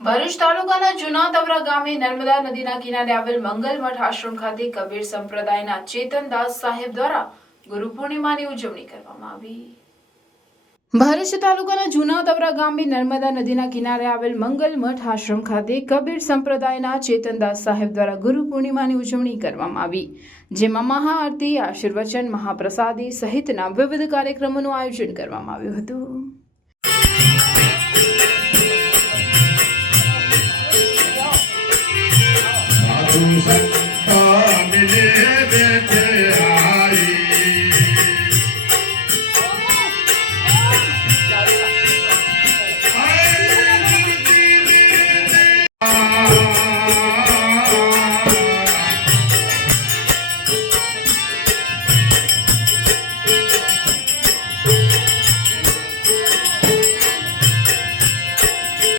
ભરૂચ તાલુકાના જૂના તવરા ગામે નર્મદા નદીના કિનારે આવેલ મંગલમઠ આશ્રમ ખાતે કબીર સંપ્રદાયના ચેતનદાસ સાહેબ દ્વારા ગુરુ પૂર્ણિમાની ઉજવણી કરવામાં આવી। ભરૂચ તાલુકાના જૂના તવરા ગામે નર્મદા નદીના કિનારે આવેલ મંગલમઠ આશ્રમ ખાતે કબીર સંપ્રદાયના ચેતનદાસ સાહેબ દ્વારા ગુરુ પૂર્ણિમાની ઉજવણી કરવામાં આવી, જેમાં મહાઆરતી, આશીર્વચન, મહાપ્રસાદી સહિતના વિવિધ કાર્યક્રમોનું આયોજન કરવામાં આવ્યું હતું। Thank you.